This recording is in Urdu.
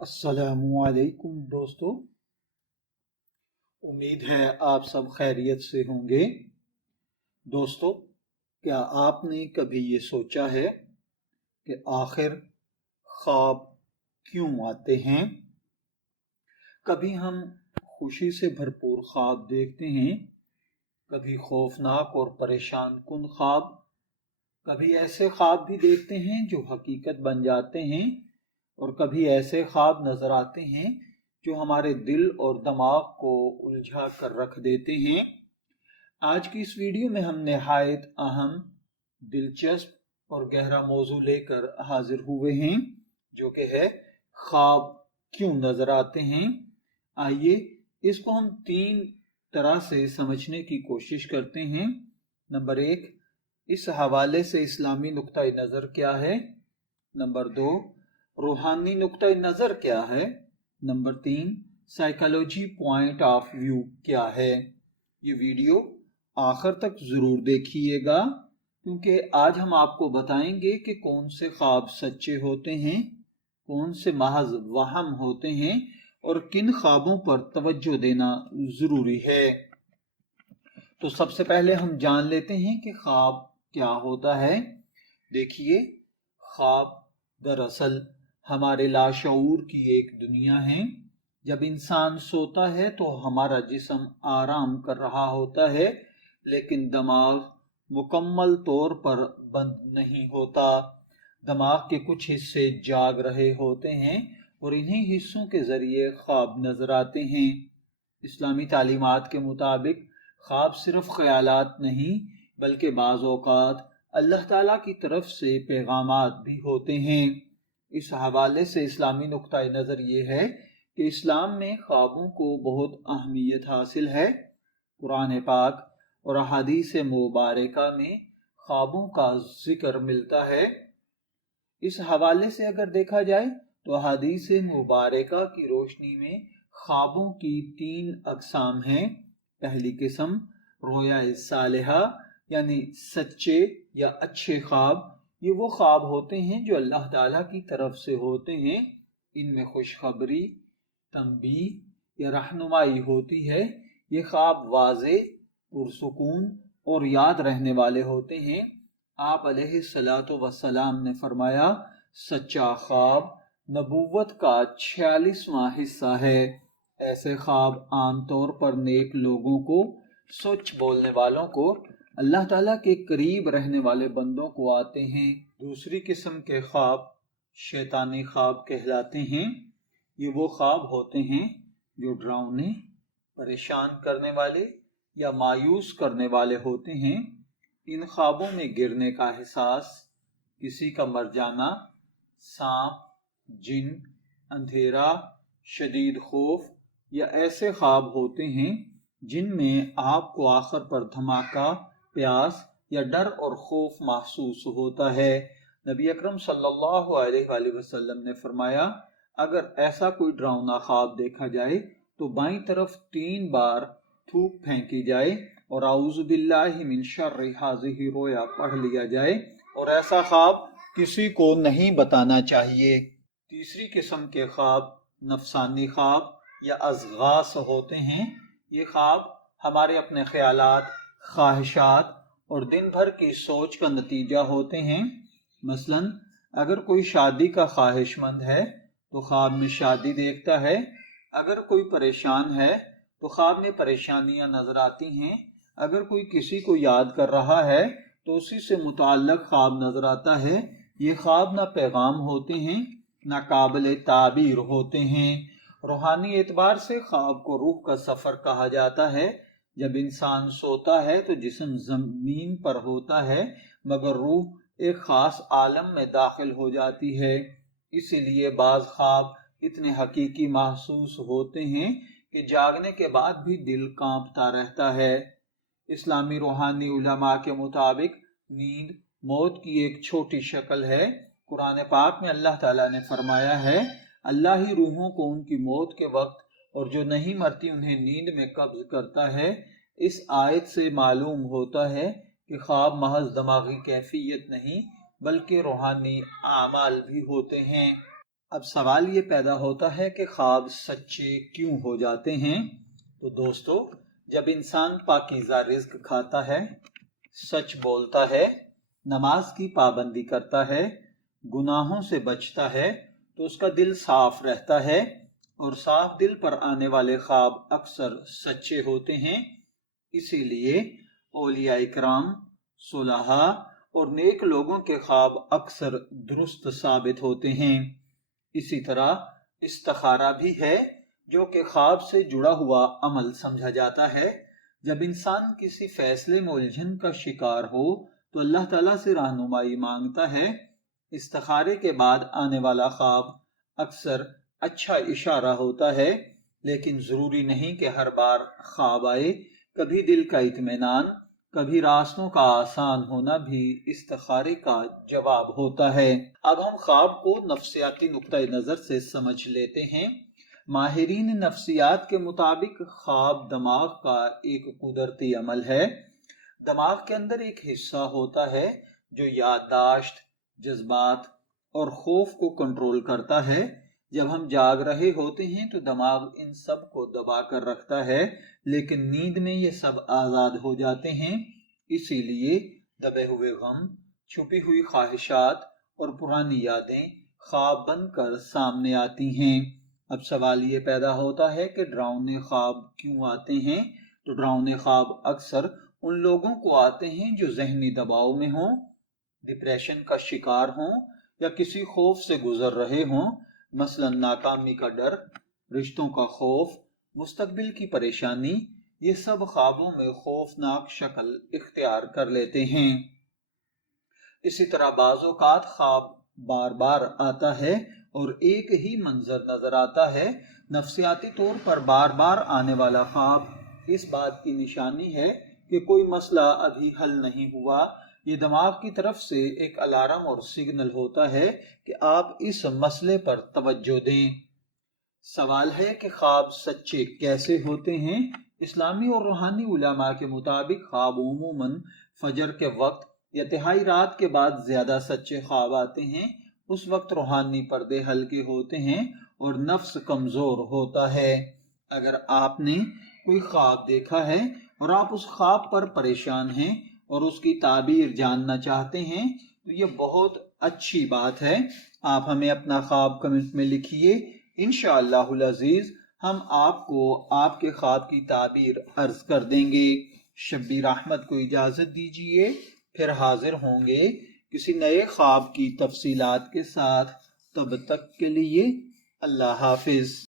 السلام علیکم دوستو، امید ہے آپ سب خیریت سے ہوں گے۔ دوستو، کیا آپ نے کبھی یہ سوچا ہے کہ آخر خواب کیوں آتے ہیں؟ کبھی ہم خوشی سے بھرپور خواب دیکھتے ہیں، کبھی خوفناک اور پریشان کن خواب، کبھی ایسے خواب بھی دیکھتے ہیں جو حقیقت بن جاتے ہیں، اور کبھی ایسے خواب نظر آتے ہیں جو ہمارے دل اور دماغ کو الجھا کر رکھ دیتے ہیں۔ آج کی اس ویڈیو میں ہم نہایت اہم، دلچسپ اور گہرا موضوع لے کر حاضر ہوئے ہیں، جو کہ ہے خواب کیوں نظر آتے ہیں۔ آئیے اس کو ہم 3 طرح سے سمجھنے کی کوشش کرتے ہیں۔ نمبر 1، اس حوالے سے اسلامی نقطہ نظر کیا ہے؟ نمبر 2، روحانی نقطہ نظر کیا ہے؟ Number 3، psychology point of view کیا ہے؟ یہ ویڈیو آخر تک ضرور دیکھیے گا، کیونکہ آج ہم آپ کو بتائیں گے کہ کون سے خواب سچے ہوتے ہیں، کون سے محض وہم ہوتے ہیں، اور کن خوابوں پر توجہ دینا ضروری ہے۔ تو سب سے پہلے ہم جان لیتے ہیں کہ خواب کیا ہوتا ہے۔ دیکھیے، خواب دراصل ہمارے لاشعور کی ایک دنیا ہے۔ جب انسان سوتا ہے تو ہمارا جسم آرام کر رہا ہوتا ہے، لیکن دماغ مکمل طور پر بند نہیں ہوتا۔ دماغ کے کچھ حصے جاگ رہے ہوتے ہیں اور انہی حصوں کے ذریعے خواب نظر آتے ہیں۔ اسلامی تعلیمات کے مطابق خواب صرف خیالات نہیں، بلکہ بعض اوقات اللہ تعالیٰ کی طرف سے پیغامات بھی ہوتے ہیں۔ اس حوالے سے اسلامی نقطہ نظر یہ ہے کہ اسلام میں خوابوں کو بہت اہمیت حاصل ہے۔ قرآن پاک اور احادیث مبارکہ میں خوابوں کا ذکر ملتا ہے۔ اس حوالے سے اگر دیکھا جائے تو احادیث مبارکہ کی روشنی میں خوابوں کی 3 اقسام ہیں۔ پہلی قسم رویا صالحہ، یعنی سچے یا اچھے خواب۔ یہ وہ خواب ہوتے ہیں جو اللہ تعالیٰ کی طرف سے ہوتے ہیں۔ ان میں خوشخبری، تنبیہ یا رہنمائی ہوتی ہے۔ یہ خواب واضح، پرسکون اور یاد رہنے والے ہوتے ہیں۔ آپ علیہ الصلوۃ والسلام نے فرمایا، سچا خواب نبوت کا 46واں حصہ ہے۔ ایسے خواب عام طور پر نیک لوگوں کو، سچ بولنے والوں کو، اللہ تعالیٰ کے قریب رہنے والے بندوں کو آتے ہیں۔ دوسری قسم کے خواب شیطانی خواب کہلاتے ہیں۔ یہ وہ خواب ہوتے ہیں جو ڈراؤنے، پریشان کرنے والے یا مایوس کرنے والے ہوتے ہیں۔ ان خوابوں میں گرنے کا احساس، کسی کا مر جانا، سانپ، جن، اندھیرا، شدید خوف یا ایسے خواب ہوتے ہیں جن میں آپ کو آخر پر دھماکہ، پیاس یا ڈر اور خوف محسوس ہوتا ہے۔ نبی اکرم صلی اللہ علیہ وآلہ وسلم نے فرمایا، اگر ایسا کوئی ڈراؤنا خواب دیکھا جائے تو بائیں طرف 3 بار تھوک پھینکی جائے اور اعوذ باللہ من شر ھذہ رویا پڑھ لیا جائے، اور ایسا خواب کسی کو نہیں بتانا چاہیے۔ تیسری قسم کے خواب نفسانی خواب یا اضغاث ہوتے ہیں۔ یہ خواب ہمارے اپنے خیالات، خواہشات اور دن بھر کی سوچ کا نتیجہ ہوتے ہیں۔ مثلا اگر کوئی شادی کا خواہش مند ہے تو خواب میں شادی دیکھتا ہے۔ اگر کوئی پریشان ہے تو خواب میں پریشانیاں نظر آتی ہیں۔ اگر کوئی کسی کو یاد کر رہا ہے تو اسی سے متعلق خواب نظر آتا ہے۔ یہ خواب نہ پیغام ہوتے ہیں، نہ قابل تعبیر ہوتے ہیں۔ روحانی اعتبار سے خواب کو روح کا سفر کہا جاتا ہے۔ جب انسان سوتا ہے تو جسم زمین پر ہوتا ہے، مگر روح ایک خاص عالم میں داخل ہو جاتی ہے۔ اسی لیے بعض خواب اتنے حقیقی محسوس ہوتے ہیں کہ جاگنے کے بعد بھی دل کانپتا رہتا ہے۔ اسلامی روحانی علماء کے مطابق نیند موت کی ایک چھوٹی شکل ہے۔ قرآن پاک میں اللہ تعالیٰ نے فرمایا ہے، اللہ ہی روحوں کو ان کی موت کے وقت اور جو نہیں مرتی انہیں نیند میں قبض کرتا ہے۔ اس آیت سے معلوم ہوتا ہے کہ خواب محض دماغی کیفیت نہیں، بلکہ روحانی اعمال بھی ہوتے ہیں۔ اب سوال یہ پیدا ہوتا ہے کہ خواب سچے کیوں ہو جاتے ہیں؟ تو دوستو، جب انسان پاکیزہ رزق کھاتا ہے، سچ بولتا ہے، نماز کی پابندی کرتا ہے، گناہوں سے بچتا ہے، تو اس کا دل صاف رہتا ہے، اور صاف دل پر آنے والے خواب اکثر سچے ہوتے ہیں۔ اسی لیے اولیاء کرام، صلحاء اور نیک لوگوں کے خواب اکثر درست ثابت ہوتے ہیں۔ اسی طرح استخارہ بھی ہے، جو کہ خواب سے جڑا ہوا عمل سمجھا جاتا ہے۔ جب انسان کسی فیصلے میں الجھن کا شکار ہو تو اللہ تعالیٰ سے رہنمائی مانگتا ہے۔ استخارے کے بعد آنے والا خواب اکثر اچھا اشارہ ہوتا ہے، لیکن ضروری نہیں کہ ہر بار خواب آئے۔ کبھی دل کا اطمینان، کبھی راستوں کا آسان ہونا بھی استخارے کا جواب ہوتا ہے۔ اب ہم خواب کو نفسیاتی نقطہ نظر سے سمجھ لیتے ہیں۔ ماہرین نفسیات کے مطابق خواب دماغ کا ایک قدرتی عمل ہے۔ دماغ کے اندر ایک حصہ ہوتا ہے جو یادداشت، جذبات اور خوف کو کنٹرول کرتا ہے۔ جب ہم جاگ رہے ہوتے ہیں تو دماغ ان سب کو دبا کر رکھتا ہے، لیکن نیند میں یہ سب آزاد ہو جاتے ہیں۔ اسی لیے دبے ہوئے غم، چھپی ہوئی خواہشات اور پرانی یادیں خواب بن کر سامنے آتی ہیں۔ اب سوال یہ پیدا ہوتا ہے کہ ڈراؤنے خواب کیوں آتے ہیں؟ تو ڈراؤنے خواب اکثر ان لوگوں کو آتے ہیں جو ذہنی دباؤ میں ہوں، ڈپریشن کا شکار ہوں یا کسی خوف سے گزر رہے ہوں، مثلا ناکامی کا ڈر، رشتوں کا خوف، مستقبل کی پریشانی۔ یہ سب خوابوں میں خوفناک شکل اختیار کر لیتے ہیں۔ اسی طرح بعض اوقات خواب بار بار آتا ہے اور ایک ہی منظر نظر آتا ہے۔ نفسیاتی طور پر بار بار آنے والا خواب اس بات کی نشانی ہے کہ کوئی مسئلہ ابھی حل نہیں ہوا۔ یہ دماغ کی طرف سے ایک الارم اور سگنل ہوتا ہے کہ آپ اس مسئلے پر توجہ دیں۔ سوال ہے کہ خواب سچے کیسے ہوتے ہیں؟ اسلامی اور روحانی علماء کے مطابق خواب عموماً فجر کے وقت یا تہائی رات کے بعد زیادہ سچے خواب آتے ہیں۔ اس وقت روحانی پردے ہلکے ہوتے ہیں اور نفس کمزور ہوتا ہے۔ اگر آپ نے کوئی خواب دیکھا ہے اور آپ اس خواب پر پریشان ہیں اور اس کی تعبیر جاننا چاہتے ہیں تو یہ بہت اچھی بات ہے۔ آپ ہمیں اپنا خواب کمنٹ میں لکھیے، انشاءاللہ العزیز ہم آپ کو آپ کے خواب کی تعبیر عرض کر دیں گے۔ شبیر احمد کو اجازت دیجیے، پھر حاضر ہوں گے کسی نئے خواب کی تفصیلات کے ساتھ۔ تب تک کے لیے اللہ حافظ۔